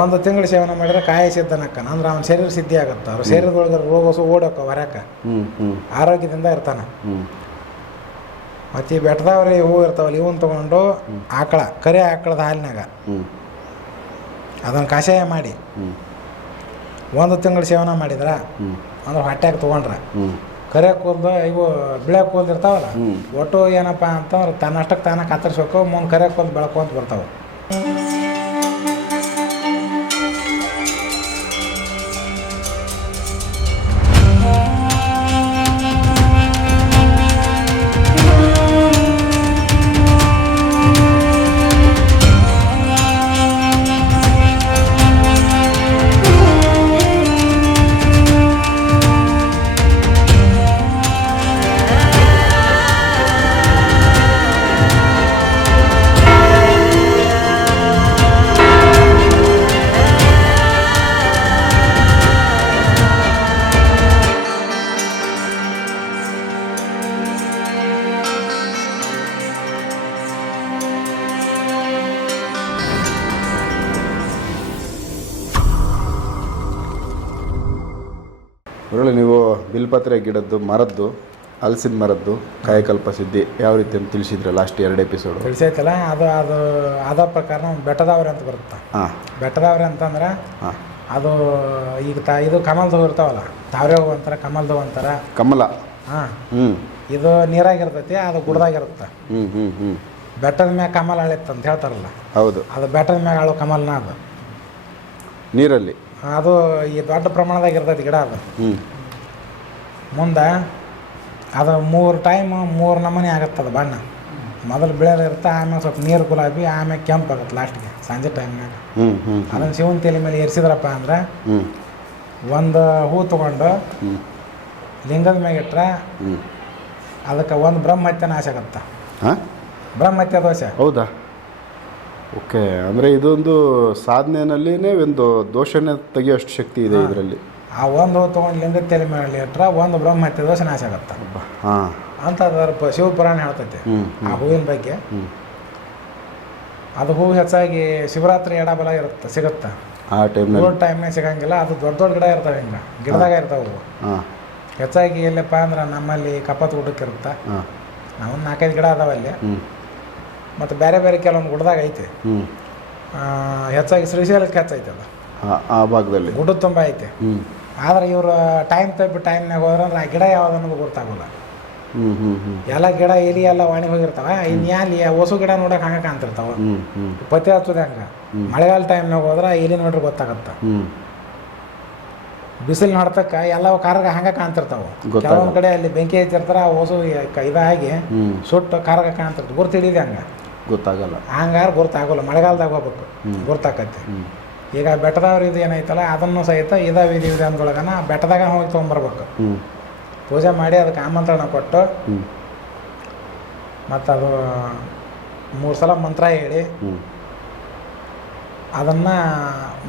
ಒಂದು ತಿಂಗಳು ಸೇವನೆ ಮಾಡಿದ್ರೆ ಕಾಯ ಸಿದ್ಧನಕ್ಕನ. ಅಂದ್ರೆ ಅವನ ಶರೀರ ಸಿದ್ಧಿ ಆಗುತ್ತೆ? ಅವ್ರ ಶರೀರದೊಳಗೆ ರೋಗ ಓಡೋಕ ಹೊರಕ ಆರೋಗ್ಯದಿಂದ ಇರ್ತಾನೆ. ಮತ್ತೆ ಈ ಬೆಟ್ಟದವ್ರಿ ಹೂ ಇರ್ತಾವಲ್ಲ ಇವನ್ ತಗೊಂಡು ಆಕಳ ಕರಿ ಆಕಳದ ಹಾಲಿನಾಗ ಅದನ್ನು ಕಷಾಯ ಮಾಡಿ. ಒಂದು ತಿಂಗಳು ಸೇವನೆ ಮಾಡಿದ್ರ ಅಂದ್ರೆ ಹೊಟ್ಟೆಗೆ ತೊಗೊಂಡ್ರೆ. ಕರೆ ಕೂದಲು ಇವು ಬಿಳೆ ಕೂದಲು ಇರ್ತಾವಲ್ಲ. ಒಟ್ಟು ಏನಪ್ಪ ಅಂತಂದ್ರೆ ತನ್ನಷ್ಟಕ್ಕೆ ತಾನ ಕತ್ತರಿಸ್ಬೇಕು ಮುಂದೆ ಕರೆ ಕೂದಲು ಬೆಳ್ಕೊಂತ ಬರ್ತಾವೆ. ಗುರುಗಳೇ ನೀವು ಬಿಲ್ಪತ್ರೆ ಗಿಡದ್ದು ಮರದ್ದು ಹಲಸಿನ ಮರದ್ದು ಕಾಯಕಲ್ಪ ಸಿದ್ಧಿ ಯಾವ ರೀತಿ ಅಂತ ತಿಳಿಸಿದ್ರೆ ಲಾಸ್ಟ್ ಎರಡು ಎಪಿಸೋಡ್ ತಿಳಿಸೈತಲ್ಲ ಅದು ಅದು ಅದ ಪ್ರಕಾರ ಬೆಟ್ಟದಾವರೆ ಅಂತ ಬರುತ್ತೆ? ಹಾಂ. ಬೆಟ್ಟದವ್ರೆ ಅಂತಂದ್ರೆ ಹಾಂ. ಅದು ಈಗ ತ ಇದು ಕಮಲ್ದು ಇರ್ತಾವಲ್ಲ ತಾವ್ರೆ ಹೋಗುವಂತಾರ ಅಂತಾರೆ ಕಮಲ್ದವು ಅಂತಾರೆ. ಕಮಲ. ಹಾಂ. ಹ್ಞೂ ಇದು ನೀರಾಗಿರ್ತೈತಿ ಅದು ಗುಡ್ದಾಗಿರುತ್ತೆ. ಹ್ಞೂ ಹ್ಞೂ ಹ್ಞೂ ಬೆಟ್ಟದ ಮ್ಯಾಗ ಕಮಲ್ ಅಳಿತ್ತು ಅಂತ ಹೇಳ್ತಾರಲ್ಲ ಹೌದು. ಅದು ಬೆಟ್ಟದ ಮ್ಯಾಗ ಅಳು ಕಮಲ್ನ ಅದು. ನೀರಲ್ಲಿ. ಅದು ಈ ದೊಡ್ಡ ಪ್ರಮಾಣದಾಗ ಇರ್ತೈತಿ ಗಿಡ ಅದು. ಹ್ಞೂ ಮುಂದೆ ಅದು ಮೂರು ಟೈಮ್ ಮೂರು ನಮೂನೆ ಆಗತ್ತೆ ಅದು ಬಣ್ಣ. ಮೊದಲು ಬಿಳೆದ ಇರುತ್ತೆ ಆಮೇಲೆ ಸ್ವಲ್ಪ ನೀರು ಗುಲಾಬಿ ಆಮೇಲೆ ಕೆಂಪು ಆಗುತ್ತೆ ಲಾಸ್ಟ್ಗೆ ಸಂಜೆ ಟೈಮ್ನಾಗ ಅದನ್ನು ಶಿವನ ತಲೆ ಮೇಲೆ ಏರಿಸಿದ್ರಪ್ಪ ಅಂದ್ರೆ ಒಂದು ಹೂ ತೊಗೊಂಡು ಲಿಂಗದ ಮ್ಯಾಗ ಇಟ್ಟರೆ ಅದಕ್ಕೆ ಒಂದು ಬ್ರಹ್ಮಹತ್ಯೆ ನಾಶ ಆಗತ್ತೆ. ಬ್ರಹ್ಮಹತ್ಯೆ ದೋಷ. ಹೌದಾ? ಓಕೆ ಅಂದರೆ ಇದೊಂದು ಸಾಧನೆಯಲ್ಲಿನೇ ಒಂದು ದೋಷನೇ ತೆಗೆಯೋಷ್ಟು ಶಕ್ತಿ ಇದೆ ಇದರಲ್ಲಿ. ಆ ಒಂದು ತೊಗೊಂಡು ಲಿಂಗದ ತಲೆ ಮೇಲೆ ಇಟ್ರೆ ಒಂದು ಬ್ರಹ್ಮಹತ್ಯೆ ದೋಷ ನಾಶ ಆಗತ್ತೆ. ಹಾಂ. ಅಂತ ಅದರ ಶಿವಪುರಾಣ ಹೇಳ್ತೈತೆ. ಆ ಹೂವಿನ ಬಗ್ಗೆ. ಅದು ಹೂವು ಹೆಚ್ಚಾಗಿ ಶಿವರಾತ್ರಿ ಎಡಬಲ ಇರುತ್ತೆ ಸಿಗುತ್ತೆ. ಆ ಟೈಮ್ ಟೈಮ್ನಾಗ ಸಿಗಂಗಿಲ್ಲ ಅದು ದೊಡ್ಡ ದೊಡ್ಡ ಗಿಡ ಇರ್ತಾವೆ ಹಿಂಗೆ. ಗಿಡದಾಗ ಇರ್ತಾವೆ ಹೂವು. ಹಾಂ. ಹೆಚ್ಚಾಗಿ ಎಲ್ಲಪ್ಪ ಅಂದ್ರೆ ನಮ್ಮಲ್ಲಿ ಕಪ್ಪತ್ ಗುಡ್ಡಕ್ಕೆ ಇರುತ್ತೆ ಹಾಂ. ನಾವು ನಾಲ್ಕೈದು ಗಿಡ ಅದಾವ ಅಲ್ಲಿ. ಹ್ಞೂ ಮತ್ತು ಬೇರೆ ಬೇರೆ ಕೆಲವೊಂದು ಗುಡ್ದಾಗ ಐತೆ. ಹ್ಞೂ ಹೆಚ್ಚಾಗಿ ಶ್ರೀಶೈಲಕ್ಕೆ ಹೆಚ್ಚೈತೆ ಅದು. ಆ- ಭಾಗದಲ್ಲಿ. ಗುಡ್ಡದ ತುಂಬ ಐತೆ. ಹ್ಞೂ ಆದ್ರೆ ಇವರು ಟೈಮ್ ತಪ್ಪಿ ಟೈಮ್ನಾಗ ಹೋದ್ರೆ ಅಂದ್ರೆ ಆ ಗಿಡ ಯಾವ್ದು ಅನ್ನೋದು ಗೊತ್ತಾಗಲ್ಲ. ಹ್ಞೂ ಹ್ಞೂ ಹ್ಞೂ ಎಲ್ಲ ಗಿಡ ಎಲಿ ಎಲ್ಲ ವಾಣಿ ಹೋಗಿರ್ತಾವೆ. ಇನ್ನು ಯಾಲಿ ಹೊಸು ಗಿಡ ನೋಡಕ್ಕೆ ಹಂಗೆ ಕಾಣ್ತಿರ್ತಾವೆ. ಹ್ಞೂ ಹ್ಞೂ ಪತ್ತೆ ಹಚ್ಚೋದು ಹಂಗೆ. ಮಳೆಗಾಲ ಟೈಮ್ನಾಗ ಹೋದ್ರೆ ಎಲಿ ನೋಡ್ರಿ ಗೊತ್ತಾಗತ್ತೆ. ಹ್ಞೂ ಬಿಸಿಲು ನೋಡ್ತಕ್ಕ ಎಲ್ಲ ಕಾರ್ಗ ಹಂಗೆ ಕಾಣ್ತಿರ್ತಾವೆ. ಕೆಲವೊಂದು ಕಡೆ ಅಲ್ಲಿ ಬೆಂಕಿ ಹಚ್ಚಿರ್ತಾರ ಆ ಹೊಸು ಇದಾಗಿ ಸುಟ್ಟು ಕಾರ್ಗ ಕಾಣ್ತಿರ್ತ ಗುರ್ತು ಹಿಡಿದೆ ಹಂಗೆ. ಗೊತ್ತಾಗಲ್ಲ. ಹಂಗಾರೆ ಗೊತ್ತಾಗೋಲ್ಲ. ಮಳೆಗಾಲದಾಗ ಹೋಗ್ಬೇಕು. ಗೊತ್ತಾಕತ್ತೆ. ಈಗ ಬೆಟ್ಟದವ್ರ ಇದು ಏನೈತಲ್ಲ ಅದನ್ನು ಸಹಿತ ಇದಾವೆ ಇದು ಇದೆ ವಿಧಾನದೊಳಗನ ಬೆಟ್ಟದಾಗ ಹೋಗಿ ತೊಗೊಂಬರ್ಬೇಕು. ಪೂಜೆ ಮಾಡಿ ಅದಕ್ಕೆ ಆಮಂತ್ರಣ ಕೊಟ್ಟು ಮತ್ತು ಅದು ಮೂರು ಸಲ ಮಂತ್ರ ಹೇಳಿ ಅದನ್ನು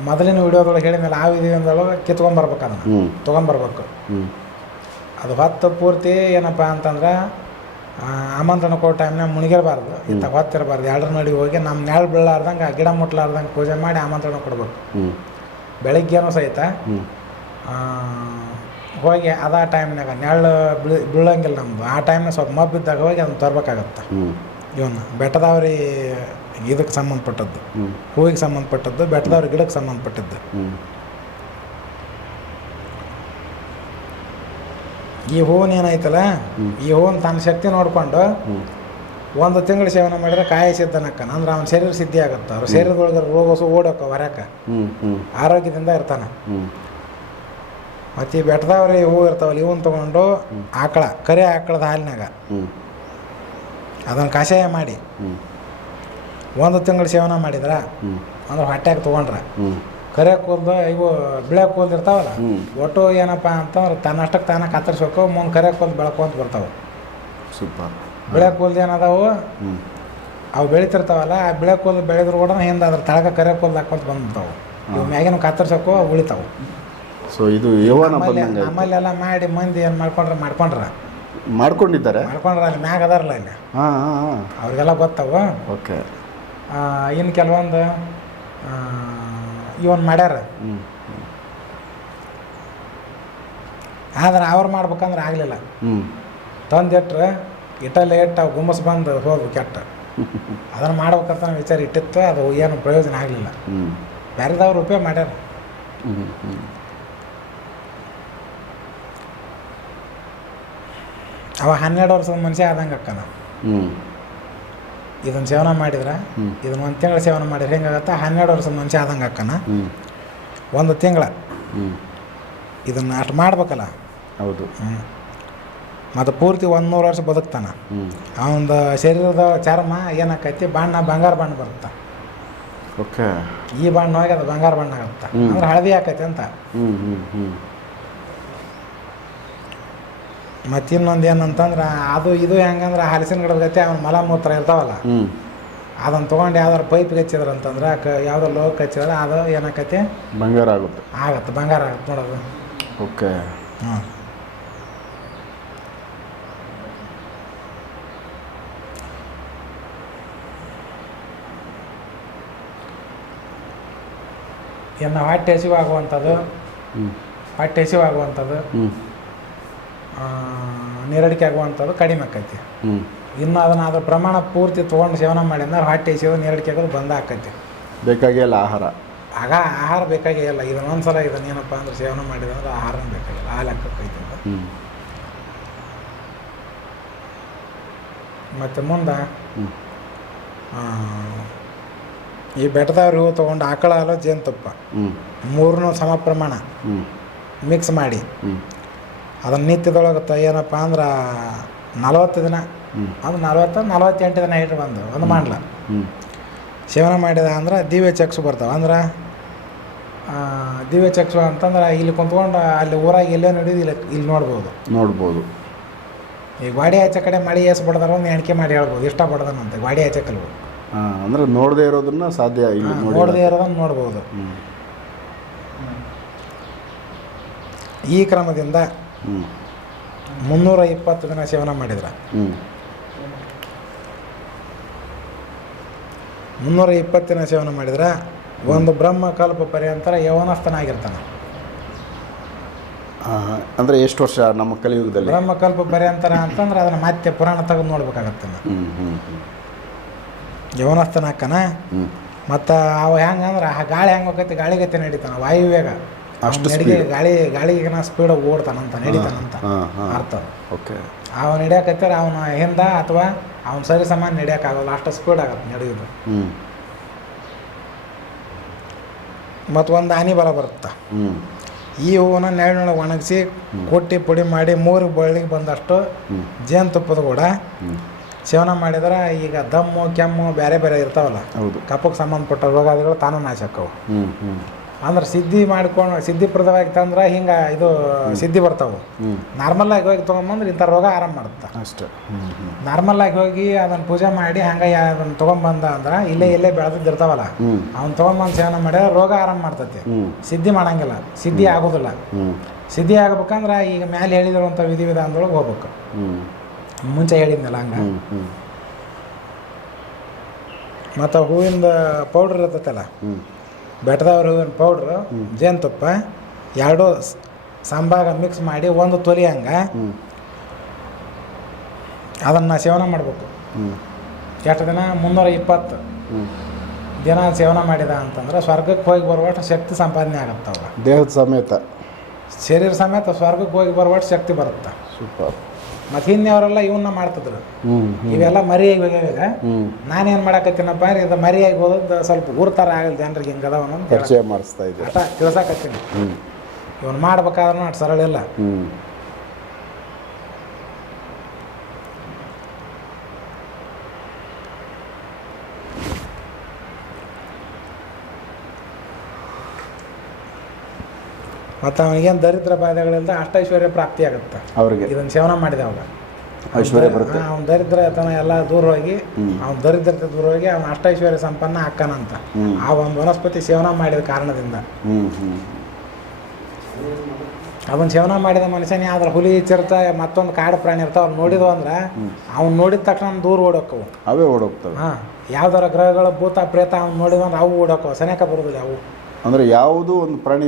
ಮೊದಲಿನ ವಿಡಿಯೋದೊಳಗೆ ಹೇಳಿದ್ಮೇಲೆ ಆ ವಿಧಿ ವಿಧಾನದೊಳಗೆ ಕಿತ್ಕೊಂಬರ್ಬೇಕು ಅದನ್ನು. ತೊಗೊಂಬರ್ಬೇಕು. ಅದು ಹೊತ್ತು ಪೂರ್ತಿ ಏನಪ್ಪ ಅಂತಂದ್ರೆ ಆಮಂತ್ರಣ ಕೊಡೋ ಟೈಮ್ನಾಗ ಮುಳುಗಿರಬಾರ್ದು ಇಂಥ ಹೊತ್ತಿರಬಾರ್ದು ಎರಡರ ನಡಿ ಹೋಗಿ ನಮ್ಮ ನೆಳ ಬೀಳಾರ್ದಂಗೆ ಆ ಗಿಡ ಮುಟ್ಲಾರ್ದಂಗೆ ಪೂಜೆ ಮಾಡಿ ಆಮಂತ್ರಣ ಕೊಡ್ಬೇಕು. ಬೆಳಿಗ್ಗೆನೂ ಸಹಿತ ಹೋಗಿ ಅದ ಟೈಮ್ನಾಗ ನೆರಳು ಬೀಳ ಬೀಳಂಗಿಲ್ಲ ನಮ್ಮದು ಆ ಟೈಮ್ನಾಗ ಸ್ವಲ್ಪ ಮಬ್ಬಿದ್ದಾಗ ಹೋಗಿ ಅದನ್ನು ತರಬೇಕಾಗತ್ತೆ. ಇವನು ಇವನ್ನ ಬೆಟ್ಟದವ್ರಿ ಇದಕ್ಕೆ ಸಂಬಂಧಪಟ್ಟದ್ದು. ಹೂವಿಗೆ ಸಂಬಂಧಪಟ್ಟದ್ದು ಬೆಟ್ಟದವ್ರ ಗಿಡಕ್ಕೆ ಸಂಬಂಧಪಟ್ಟದ್ದು. ಈ ಹೂವಿನ ಏನಾಯ್ತಲ್ಲ ಈ ಹೂವನ್ ತನ್ನ ಶಕ್ತಿ ನೋಡಿಕೊಂಡು ಒಂದು ತಿಂಗಳು ಸೇವನೆ ಮಾಡಿದ್ರೆ ಕಾಯ ಸಿದ್ಧನಕ್ಕನ. ಅಂದ್ರೆ ಅವನ ಶರೀರ ಸಿದ್ಧಿ ಆಗುತ್ತೆ. ಅವ್ರ ಶರೀರದೊಳಗೆ ರೋಗ ಓಡೋಕ ಹೊರಕ ಆರೋಗ್ಯದಿಂದ ಇರ್ತಾನೆ. ಮತ್ತೆ ಈ ಬೆಟ್ಟದವ್ರಿ ಹೂ ಇರ್ತಾವಲ್ಲ ಇವನ್ ತಗೊಂಡು ಆಕಳ ಕರಿ ಆಕಳದ ಹಾಲಿನಾಗ. ಅದನ್ನು ಕಷಾಯ ಮಾಡಿ. ಒಂದು ತಿಂಗಳು ಸೇವನೆ ಮಾಡಿದ್ರ ಅಂದ್ರೆ ಹೊಟ್ಟೆಗೆ ತೊಗೊಂಡ್ರೆ. ಕರೆ ಕೂದಲು ಇವು ಬಿಳೆ ಕೂದಲು ಇರ್ತಾವಲ್ಲ ಒಟ್ಟು ಏನಪ್ಪ ಅಂತಂದ್ರೆ ತನ್ನಷ್ಟಕ್ಕೆ ತಾನ ಕತ್ತರಿಸ್ಬೇಕು ಮುಂದೆ ಕರೆ ಕೂದಲು ಬೆಳ್ಕೊಂತ ಬರ್ತಾವೆ. ಸೂಪರ್. ಬಿಳೆ ಕೂದಲು ಏನದಾವು ಅವು ಬೆಳಿತಿರ್ತಾವಲ್ಲ ಆ ಬಿಳೆ ಕೂದಲು ಬೆಳೆದ್ರು ಕೂಡ ಹಿಂದೆ ಅದ್ರ ತಳಕ ಕರೆ ಕೂದಲು ಹಾಕೊಂತ ಬಂದ್ಬಿಡ್ತಾವೆ ಇವು ಮ್ಯಾಗಿನ ಕತ್ತರಿಸೋಕು ಅವು ಉಳಿತಾವು. ಸೊ ಇದು ನಮ್ಮಲ್ಲೆಲ್ಲ ಮಾಡಿ ಮಂದಿ ಏನು ಮಾಡ್ಕೊಂಡ್ರೆ ಮಾಡ್ಕೊಂಡ್ರ. ಮಾಡ್ಕೊಂಡಿದ್ದಾರೆ? ಮಾಡ್ಕೊಂಡ್ರೆ ಅಲ್ಲಿ ಮ್ಯಾಗ ಅದಾರಲ್ಲ ಇಲ್ಲಿ ಹಾಂ ಹಾಂ ಹಾಂ. ಅವ್ರಿಗೆಲ್ಲ ಗೊತ್ತಾವ. ಓಕೆ. ಇನ್ನು ಕೆಲವೊಂದು ಇವನ್ ಮಾಡ್ಯಾರ. ಆದ್ರೆ ಅವ್ರು ಮಾಡ್ಬೇಕಂದ್ರೆ ಆಗಲಿಲ್ಲ. ತಂದಿಟ್ರೆ ಲೇಟ್ ಇಟ್ಟು ಅವು ಗುಮ್ಮಸ್ ಬಂದು ಹೋದ್ವು ಕೆಟ್ಟ. ಅದನ್ನು ಮಾಡ್ಬೇಕಂತ ನಾವು ವಿಚಾರ ಇಟ್ಟಿತ್ತು ಅದು ಏನು ಪ್ರಯೋಜನ ಆಗಲಿಲ್ಲ. ಬೇರೆದವ್ರು ಉಪಯೋಗ ಮಾಡ್ಯಾರ. ಅವ ಹನ್ನೆರಡು ವರ್ಷದ ಮನುಷ್ಯ ಆದಂಗೆ ಅಕ್ಕ ಹ್ಞೂ ಇದನ್ನು ಸೇವನ ಮಾಡಿದ್ರೆ. ಇದನ್ನ ಒಂದು ತಿಂಗಳು ಸೇವನ ಮಾಡಿದ್ರೆ ಹೆಂಗಾಗತ್ತೆ? ಹನ್ನೆರಡು ವರ್ಷ ಮುಂಚೆ ಆದಂಗೆ ಅಕ್ಕನ ಒಂದು ತಿಂಗಳ. ಇದನ್ನ ಅಷ್ಟು ಮಾಡ್ಬೇಕಲ್ಲ? ಹೌದು. ಮತ್ತು ಪೂರ್ತಿ ಒಂದು ನೂರು ವರ್ಷ ಬದುಕ್ತಾನೆ. ಅವನದು ಶರೀರದ ಚರ್ಮ ಏನಾಕೈತಿ ಬಣ್ಣ ಬಂಗಾರ ಬಣ್ಣ ಬರುತ್ತೆ? ಓಕೆ. ಈ ಬಣ್ಣ ಹೋಗಿ ಅದು ಬಂಗಾರ ಬಣ್ಣ ಆಗುತ್ತೆ. ಅಂದ್ರೆ ಹಳದಿ ಆಕೈತಿ ಅಂತ. ಮತ್ತು ಇನ್ನೊಂದು ಏನಂತಂದ್ರೆ ಅದು ಇದು ಹೆಂಗಂದ್ರೆ ಹಲಸಿನ ಗಿಡದ ಗತಿ ಅವ್ನ ಮಲ ಮೂತ್ರ ಇರ್ತಾವಲ್ಲ ಅದನ್ನು ತೊಗೊಂಡು ಯಾವ್ದಾರು ಪೈಪ್ ಹಚ್ಚಿದ್ರ ಅಂತಂದ್ರೆ ಕ ಯಾವುದೋ ಲೋಕ್ ಹಚ್ಚಿದ್ರೆ ಅದು ಏನಾಕತಿ ಬಂಗಾರ ಆಗುತ್ತೆ. ಆಗತ್ತೆ ಬಂಗಾರ ಆಗುತ್ತೆ ನೋಡೋದು ಓಕೆ. ಹಾಂ. ಇನ್ನು ಹೊಟ್ಟೆ ಹಸಿವಾಗುವಂಥದ್ದು ಹೊಟ್ಟೆ ಹಸಿವಾಗುವಂಥದ್ದು ನೀರಡಿಕೆ ಆಗುವಂಥದ್ದು ಕಡಿಮೆ ಆಕೈತಿ. ಇನ್ನು ಅದನ್ನು ಅದ್ರ ಪ್ರಮಾಣ ಪೂರ್ತಿ ತೊಗೊಂಡು ಸೇವನ ಮಾಡಿದ್ರೆ ಹೊಟ್ಟೆ ಸೇವ ನೀರಡಿಕೆ ಆಗೋದು ಬಂದ ಆಕೈತಿ. ಬೇಕಾಗಿಲ್ಲ ಆಹಾರ? ಆಗ ಆಹಾರ ಬೇಕಾಗಿಲ್ಲ ಇದನ್ನ ಒಂದ್ಸಲ ಇದನ್ನ ಏನಪ್ಪ ಅಂದ್ರೆ ಸೇವನ ಮಾಡಿದ್ರೆ ಅಂದ್ರೆ ಆಹಾರ ಬೇಕಾಗಿಲ್ಲ ಹಾಲು ಹಾಕೈತಿ ಮತ್ತು ಮುಂದೆ ಈ ಬೆಟ್ಟದವ್ರು ಇವು ತೊಗೊಂಡು ಆಕಳ ಹಾಲು ಜೇನುತುಪ್ಪ. ಹ್ಞೂ ಮೂರನ್ನೂ ಸಮ ಪ್ರಮಾಣ ಮಿಕ್ಸ್ ಮಾಡಿ. ಅದನ್ನು ನಿತ್ಯದೊಳಗೆ ತ ಏನಪ್ಪ ಅಂದ್ರೆ ನಲವತ್ತು ದಿನ. ಅದು ಅಂದ್ರೆ ನಲವತ್ತು ನಲವತ್ತೆಂಟು ದಿನ ಇಟ್ಟು ಬಂದು ಒಂದು ಮಾಡ್ಲ. ಸೇವನೆ ಮಾಡಿದ ಅಂದ್ರೆ ದಿವ್ಯ ಚಕ್ಸು ಬರ್ತಾವೆ. ಅಂದ್ರೆ ದಿವ್ಯ ಚಕ್ಸು ಅಂತಂದ್ರೆ ಇಲ್ಲಿ ಕುಂತ್ಕೊಂಡು ಅಲ್ಲಿ ಊರಾಗ ಎಲ್ಲೇ ನಡೆಯೋದು ಇಲ್ಲಿ ಇಲ್ಲಿ ನೋಡ್ಬೋದು. ನೋಡ್ಬೋದು. ಈ ಗಾಡಿ ಆಚೆ ಕಡೆ ಮಳೆ ಏಸು ಬಡ್ದಾರ ಒಂದು ಎಣಿಕೆ ಮಾಡಿ ಹೇಳ್ಬೋದು. ಇಷ್ಟ ಬಡ್ದನಂತೆ ಗಾಡಿ ಆಚೆ ಕಲ್ಬೋದು ಅಂದ್ರೆ ನೋಡದೇ ಇರೋದನ್ನ ಸಾಧ್ಯ ನೋಡದೇ ಇರೋದನ್ನು ನೋಡ್ಬೋದು. ಈ ಕ್ರಮದಿಂದ ಮುನ್ನೂರ ಇಪ್ಪತ್ತು ದಿನ ಸೇವನ ಮಾಡಿದ್ರೆ. ಮುನ್ನೂರ ಇಪ್ಪತ್ತು ದಿನ ಸೇವನ ಮಾಡಿದ್ರೆ ಒಂದು ಬ್ರಹ್ಮ ಕಲ್ಪ ಪರ್ಯಂತರ ಯವನಸ್ಥನ ಆಗಿರ್ತಾನೆ ಅಂದರೆ ಎಷ್ಟು ವರ್ಷ ನಮ್ಮ ಕಲಿಯುಗದಲ್ಲಿ? ಬ್ರಹ್ಮಕಲ್ಪ ಪರ್ಯಂತರ ಅಂತಂದ್ರೆ ಅದನ್ನ ಮತ್ತೆ ಪುರಾಣ ತೆಗೆದು ನೋಡ್ಬೇಕಾಗತ್ತೆ ಯವನಸ್ಥನ ಹಾಕನ ಮತ್ತು ಅವ ಹೆಂಗಂದ್ರೆ ಆ ಗಾಳಿ ಹೆಂಗೆ ಹೋಗೈತಿ ಗಾಳಿ ನಡೀತಾನೆ ನಡೀತಾನ ವಾಯುವೇಗ. ಅಷ್ಟು ಗಾಳಿ ಗಾಳಿಗಿನ ಸ್ಪೀಡ್ ಓಡ್ತಾನಂತ ನಡೀತಾನಂತ ಅರ್ಥ. ಓಕೆ ಅವ ನಡೆಯಕತ್ತಾರ ಅವನ ಹಿಂದ ಅಥವಾ ಅವನ ಸರಿ ಸಮಾನ ನಡೆಯೋಕ್ಕಾಗಲ್ಲ ಅಷ್ಟು ಸ್ಪೀಡ್ ಆಗತ್ತೆ ನಡೆಯೋದು. ಮತ್ತು ಒಂದು ಹಾನಿ ಬಲ ಬರುತ್ತೆ? ಈ ಹೂವನ್ನ ನೆರಳಿನೊಳಗೆ ಒಣಗಿಸಿ ಕೊಟ್ಟಿ ಪುಡಿ ಮಾಡಿ ಮೂರು ಬಳ್ಳಿಗೆ ಬಂದಷ್ಟು ಜೇನುತುಪ್ಪದ ಕೂಡ ಸೇವನ ಮಾಡಿದ್ರೆ ಈಗ ದಮ್ಮು ಕೆಮ್ಮು ಬೇರೆ ಬೇರೆ ಇರ್ತಾವಲ್ಲ? ಹೌದು. ಕಪ್ಪಕ್ಕೆ ಸಂಬಂಧಪಟ್ಟ ರೋಗಾದಿಗಳು ತಾನು ನಾಶ ಆಕ್ಕವು ಅಂದ್ರೆ ಸಿದ್ಧಿ ಮಾಡ್ಕೊಂಡು ಸಿದ್ಧಿಪ್ರದವಾಗಿ ತಂದ್ರೆ ಹಿಂಗೆ ಇದು ಸಿದ್ಧಿ ಬರ್ತಾವೆ. ಹ್ಞೂ ನಾರ್ಮಲ್ ಆಗಿ ಹೋಗಿ ತೊಗೊಂಬಂದ್ರೆ ಇಂಥ ರೋಗ ಆರಾಮ ಮಾಡುತ್ತೆ. ಅಷ್ಟೇ. ನಾರ್ಮಲ್ ಆಗಿ ಹೋಗಿ ಅದನ್ನು ಪೂಜೆ ಮಾಡಿ ಹಂಗೆ ಅದನ್ನು ತೊಗೊಂಬಂದ ಅಂದ್ರೆ ಇಲ್ಲೇ ಇಲ್ಲೇ ಬೆಳೆದಿದ್ದಿರ್ತಾವಲ್ಲ ಅವ್ನು ತೊಗೊಂಬಂದು ಸೇವನೆ ಮಾಡಿದ್ರೆ ರೋಗ ಆರಾಮ ಮಾಡ್ತೈತಿ. ಸಿದ್ಧಿ ಮಾಡಂಗಿಲ್ಲ. ಸಿದ್ಧಿ ಆಗೋದಿಲ್ಲ. ಸಿದ್ಧಿ ಆಗ್ಬೇಕಂದ್ರೆ ಈಗ ಮೇಲೆ ಹೇಳಿದಿರುವಂಥ ವಿಧಿವಿಧಾನದೊಳಗೆ ಹೋಗ್ಬೇಕು. ಮುಂಚೆ ಹೇಳಿದ್ನಲ್ಲ ಹಂಗೆ? ಮತ್ತು ಹೂವಿಂದ ಪೌಡ್ರ್ ಇರ್ತೈತಲ್ಲ? ಬೆಟ್ಟದವ್ರ ಹೂವಿನ ಪೌಡ್ರು ಜೇನುತುಪ್ಪ ಎರಡೂ ಸಂಭಾಗ ಮಿಕ್ಸ್ ಮಾಡಿ ಒಂದು ತೊಲಿ ಹಂಗ ಅದನ್ನು ಸೇವನೆ ಮಾಡಬೇಕು. ಎಷ್ಟು ದಿನ? ಮುನ್ನೂರ ಇಪ್ಪತ್ತು. ದಿನ ಸೇವನೆ ಮಾಡಿದ ಅಂತಂದ್ರೆ ಸ್ವರ್ಗಕ್ಕೆ ಹೋಗಿ ಬರುವಷ್ಟು ಶಕ್ತಿ ಸಂಪಾದನೆ ಆಗುತ್ತವ ದೇಹದ ಸಮೇತ. ಶರೀರ ಸಮೇತ ಸ್ವರ್ಗಕ್ಕೆ ಹೋಗಿ ಬರುವಷ್ಟು ಶಕ್ತಿ ಬರುತ್ತೆ. ಸೂಪರ್. ಮತ್ತು ಹಿಂದೆಯವರೆಲ್ಲ ಇವನ್ನ ಮಾಡ್ತಿದ್ರು. ಇವೆಲ್ಲ ಮರಿಯಾಗಿ ಹೋಗ್ಯಾವ ನಾನೇನು ಮಾಡಕತ್ತೀನಪ್ಪ ಅಂದ್ರೆ ಇದು ಮರಿಯಾಗಿ ಹೋದದ್ದು ಸ್ವಲ್ಪ ಗುರುತಾರ ಆಗಲ್ಲ ಜನರಿಗೆ ಹಿಂಗೆ ಅದಾವ ಅಂತ ಹೇಳಕ್- ಪರಿಚಯ ಮಾಡಿಸ್ತಾ ಇದ್ದೆ ತಿಳ್ಸಕತ್ತೀನಿ. ಇವನು ಮಾಡ್ಬೇಕಾದ್ರೂ ಅಷ್ಟು ಸರಳ ಇಲ್ಲ. ಮತ್ತು ಅವನಿಗೇನು ದರಿದ್ರ ಬಾಧೆಗಳಿಂದ ಅಷ್ಟೈಶ್ವರ್ಯ ಪ್ರಾಪ್ತಿ ಆಗುತ್ತೆ. ಅವ್ರಿಗೆ. ಇದನ್ನು ಸೇವನ ಮಾಡಿದೆ ಅವಾಗ. ಐಶ್ವರ್ಯ ಬರುತ್ತೆ. ಅವ್ನ ದರಿದ್ರತನ ಎಲ್ಲ ದೂರ ಹೋಗಿ ಅವ್ನು ದರಿದ್ರತೆ ದೂರ ಹೋಗಿ ಅವ್ನ ಅಷ್ಟೈಶ್ವರ್ಯ ಸಂಪನ್ನ ಅಕ್ಕನಂತ. ಆ ಒಂದು ವನಸ್ಪತಿ ಸೇವನ ಮಾಡಿದ ಕಾರಣದಿಂದ. ಸೇವನ ಅವನ್ ಸೇವನೆ ಮಾಡಿದ ಮನುಷ್ಯನೇ ಆದ್ರೆ ಹುಲಿ ಚಿರತ ಮತ್ತೊಂದು ಕಾಡು ಪ್ರಾಣಿ ಇರ್ತಾವ ಅವ್ನು ನೋಡಿದ್ವು ಅಂದ್ರೆ ಅವ್ನು ನೋಡಿದ ತಕ್ಷಣ ದೂರ ಓಡೋಕ್ಕವು ಅವೇ ಓಡೋಗ್ತವೆ. ಹಾಂ ಯಾವ್ದಾರ ಗ್ರಹಗಳ ಭೂತ ಪ್ರೇತ ಅವ್ನು ನೋಡಿದ್ವು ಅಂದ್ರೆ ಅವು ಓಡೋಕ್ಕವು ಸನೇಕ ಬರೋದಿಲ್ಲ ಅವು. ಅಂದರೆ ಯಾವುದೂ ಒಂದು ಪ್ರಾಣಿ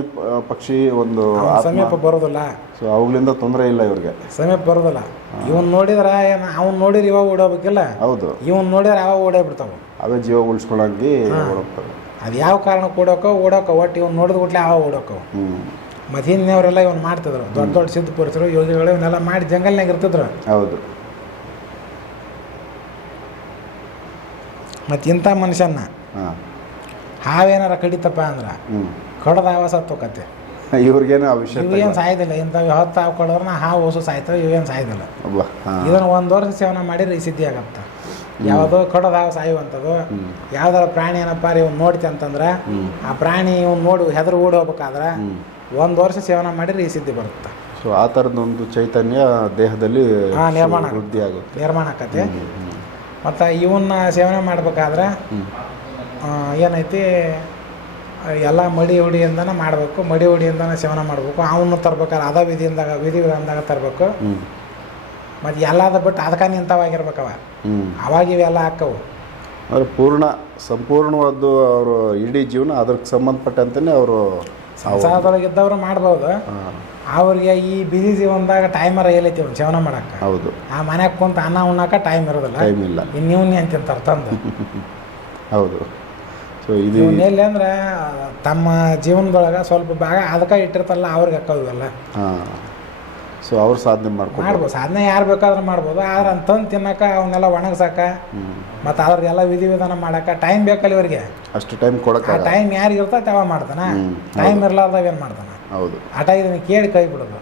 ಪಕ್ಷಿ ಒಂದು ಸಮೀಪ ಬರೋದಿಲ್ಲ. ಸೊ ಅವುಗಳಿಂದ ತೊಂದರೆ ಇಲ್ಲ ಇವ್ರಿಗೆ. ಸಮೀಪ ಬರೋದಿಲ್ಲ. ಇವನ್ ನೋಡಿದ್ರ ಏನು ಅವ್ನ್ ನೋಡಿದ್ರೆ ಇವಾಗ ಓಡೋಬೇಕಿಲ್ಲ ಹೌದು. ಇವನ್ ನೋಡಿದ್ರೆ ಅವಾಗ ಓಡೇ ಬಿಡ್ತಾವ ಅದೇ ಜೀವ ಉಳಿಸ್ಕೊಳ್ಳೋಂಗೆ ಓಡೋಗ್ತವೆ. ಅದು ಯಾವ ಕಾರಣಕ್ಕೆ ಓಡೋಕೋ ಓಡೋಕೋ. ಒಟ್ಟು ಇವನ್ ನೋಡಿದ ಕೂಡಲೇ ಅವಾಗ ಓಡೋಕೋ. ಮತ್ತು ಹಿಂದಿನವರೆಲ್ಲ ಇವನ್ ಮಾಡ್ತಿದ್ರು. ದೊಡ್ಡ ದೊಡ್ಡ ಸಿದ್ಧ ಪುರುಷರು ಯೋಗಿಗಳು ಇವನ್ನೆಲ್ಲ ಮಾಡಿ ಜಂಗಲ್ನಾಗ ಇರ್ತಿದ್ರು. ಹೌದು. ಮತ್ತು ಇಂಥ ಮನುಷ್ಯನ್ನ ಹಾಂ. ಹಾವೇನಾರ ಕಡಿತಪ್ಪ ಅಂದ್ರೆ ಕಡದ ಹಾವ ಸತ್ತೋಕತ್ತೆ. ಇವ್ರಿಗೇನು ಇವೇನು ಸಾಯ್ದಿಲ್ಲ ಇಂಥವು ಹೊತ್ತು ಹಾವು ಕೊಡೋರ್ನ ಹಾವು ಹೊಸು ಸಾಯ್ತವೆ ಇವೇನು ಸಾಯ್ದಿಲ್ಲ. ಇದನ್ನು ಒಂದು ವರ್ಷ ಸೇವನೆ ಮಾಡಿದ್ರೆ ಈ ಸಿದ್ಧಿ ಆಗತ್ತೆ. ಯಾವುದೋ ಕಡದ ಹಾವು ಸಾಯುವಂಥದ್ದು ಯಾವ್ದಾರ ಪ್ರಾಣಿ ಏನಪ್ಪ ರೀ ಇವ್ನು ನೋಡ್ತಿ ಅಂತಂದ್ರೆ ಆ ಪ್ರಾಣಿ ಇವ್ನು ನೋಡಿ ಹೆದರು ಓಡಿ ಹೋಗ್ಬೇಕಾದ್ರೆ ಒಂದು ವರ್ಷ ಸೇವನೆ ಮಾಡಿದ್ರೆ ಈ ಸಿದ್ಧಿ ಬರುತ್ತೆ. ಸೊ ಆ ಥರದೊಂದು ಚೈತನ್ಯ ದೇಹದಲ್ಲಿ ನಿರ್ಮಾಣ. ವೃದ್ಧಿ ಆಗುತ್ತೆ ನಿರ್ಮಾಣ ಆಕತಿ ಮತ್ತು ಇವನ್ನ ಸೇವನೆ ಮಾಡ್ಬೇಕಾದ್ರೆ ಏನೈತಿ ಎಲ್ಲ ಮಡಿ ಹುಡಿಯಿಂದನ ಮಾಡಬೇಕು ಮಡಿ ಹುಡಿಯಿಂದನೇ ಸೇವನೆ ಮಾಡಬೇಕು ಅವನು ತರ್ಬೇಕಾದ್ರೆ ಅದ ವಿಧಿಯಿಂದಾಗ ವಿಧಿ ವಿಧಾನದಾಗ ತರಬೇಕು. ಮತ್ತು ಎಲ್ಲದ ಬಿಟ್ಟು ಅದಕ್ಕೆ ನಿಂತವಾಗಿರ್ಬೇಕವ. ಅವಾಗ ಇವೆಲ್ಲ ಹಾಕವು ಅಂದರೆ ಪೂರ್ಣ ಸಂಪೂರ್ಣವಾದ್ದು ಅವರು ಇಡೀ ಜೀವನ ಅದಕ್ಕೆ ಸಂಬಂಧಪಟ್ಟಂತೆಯೇ ಅವರು ಸಂಸಾರದೊಳಗೆ ಇದ್ದವ್ರು ಮಾಡ್ಬೋದು. ಅವ್ರಿಗೆ ಈ ಬಿಸಿ ಜೀವನದಾಗ ಟೈಮರ ಏಲೈತಿ ಅವ್ರು ಜೀವನ ಮಾಡಕ್ಕೆ ಹೌದು. ಆ ಮನ್ಯಾಗ ಕುಂತ ಅನ್ನ ಉಣ್ಣಾಕ ಟೈಮ್ ಇರೋದಿಲ್ಲ. ಟೈಮ್ ಇಲ್ಲ. ಇನ್ನು ನೀವು ಏನು ತಿಂತಾರೆ ತಂದು. ಹೌದು. ಸೊ ಇದು ಎಲ್ಲಿ ಅಂದ್ರೆ ತಮ್ಮ ಜೀವನದೊಳಗೆ ಸ್ವಲ್ಪ ಭಾಗ ಅದಕ್ಕೆ ಇಟ್ಟಿರ್ತಲ್ಲ ಅವ್ರಿಗೆ ಹಾಕೋದಲ್ಲ ಹಾಂ. ಸೊ ಅವ್ರು ಸಾಧನೆ ಮಾಡ್ಕೊಂಡು ಮಾಡ್ಬೋದು. ಸಾಧನೆ ಯಾರು ಬೇಕಾದ್ರೂ ಮಾಡ್ಬೋದು. ಆದ್ರೆ ಅಂತಂದು ತಿನ್ನಕ ಅವನ್ನೆಲ್ಲ ಒಣಗ್ಸಕ ಮತ್ತು ಅದ್ರದ್ದೆಲ್ಲ ವಿಧಿ ವಿಧಾನ ಮಾಡಕ ಟೈಮ್ ಬೇಕಲ್ಲ ಇವರಿಗೆ. ಅಷ್ಟು ಟೈಮ್ ಆ ಟೈಮ್ ಯಾರಿಗೆ ಇರ್ತೈತೆ ಅವ ಮಾಡ್ತಾನೆ. ಟೈಮ್ ಇರಲಾರ್ದಾಗ ಏನು ಮಾಡ್ತಾನೆ. ಹೌದು. ಆಟ ಇದನ್ನ ಕೇಳಿ ಕೈ ಬಿಡೋದು.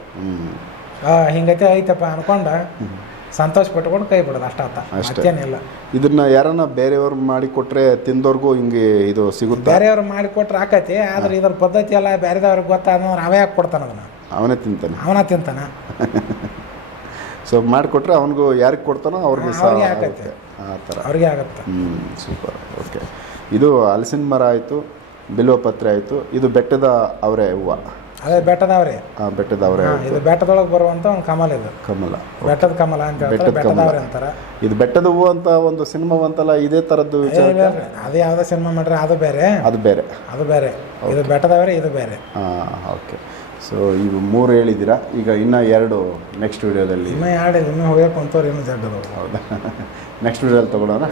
ಹಿಂಗೈತೆ ಐತಪ್ಪ ಅನ್ಕೊಂಡು. ಸಂತೋಷ ಪಟ್ಕೊಂಡು ಕೈ ಬಿಡೋದು ಅಷ್ಟಾತ ಅಷ್ಟೇನಿಲ್ಲ ಇದನ್ನ ಯಾರನ್ನ ಬೇರೆಯವ್ರು ಮಾಡಿ ಕೊಟ್ರೆ ತಿಂದವ್ರಿಗೂ ಹಿಂಗೆ ಇದು ಸಿಗುತ್ತೆ? ಬೇರೆಯವ್ರು ಮಾಡಿ ಕೊಟ್ರೆ ಆಕತಿ ಆದ್ರೆ ಇದ್ರ ಪದ್ಧತಿ ಎಲ್ಲ ಬೇರೆದವ್ರಿಗೆ ಗೊತ್ತಾದ್ರೆ ಅವೇ ಯಾಕೆ ಕೊಡ್ತಾನ ಅದನ್ನ. ಅವನೇ ತಿಂತಾನೆ. ಅವನ ತಿಂತಾನ. ಸೊ ಮಾಡಿಕೊಟ್ರೆ ಅವನಿಗೂ ಯಾರಿಗೆ ಕೊಡ್ತಾನೋ ಅವ್ರಿಗೆ. ಆಗುತ್ತೆ. ಆ ಥರ. ಅವ್ರಿಗೆ ಆಗತ್ತೆ. ಹ್ಞೂ ಸೂಪರ್ ಓಕೆ ಇದು ಹಲಸಿನ ಮರ ಆಯಿತು ಬಿಲ್ವ ಪತ್ರೆ ಆಯಿತು ಇದು ಬೆಟ್ಟದ ಅವರೇ ಹೂವು. ಅದೇ ಬೆಟ್ಟದವ್ರಿ. ಆ, ಬೆಟ್ಟದವ್ರೆ. ಇದು ಬೆಟ್ಟದೊಳಗೆ ಬರುವಂತ ಒಂದು ಕಮಲ ಇದು. ಕಮಲ ಬೆಟ್ಟದ ಕಮಲ ಅಂತ ಹೇಳ್ತಾರೆ ಬೆಟ್ಟದ ಕಮಲ. ಬೆಟ್ಟದವ್ರಿ ಅಂತಾರ. ಇದು ಬೆಟ್ಟದ ಹೂವು ಅಂತ ಒಂದು ಸಿನಿಮಾ ಬಂತಲ್ಲ ಇದೇ ಥರದ್ದು ಏ, ವಿಚಾರ ಇಲ್ಲ ರೀ. ಅದು ಯಾವ್ದೋ ಸಿನಿಮಾ ಮಾಡ್ರಿ ಅದು ಬೇರೆ. ಅದು ಬೇರೆ. ಅದು ಬೇರೆ. ಇದು ಬೆಟ್ಟದವ್ರಿ ಇದು ಬೇರೆ. ಹಾಂ ಓಕೆ. ಸೊ ಇವು ಮೂರು ಹೇಳಿದ್ದೀರಾ? ಈಗ ಇನ್ನೂ ಎರಡು ನೆಕ್ಸ್ಟ್ ವಿಡಿಯೋದಲ್ಲಿ ಇನ್ನು ಎರಡು ಇನ್ನೂ ಹೋಗ್ಯಾಕ ಕುಂತವ್ರು ಇನ್ನೂ ಜಡ್ಡದವು ಹೌದಾ? ನೆಕ್ಸ್ಟ್ ವಿಡಿಯೋದಲ್ಲಿ ತೊಗೊಳೋಣ?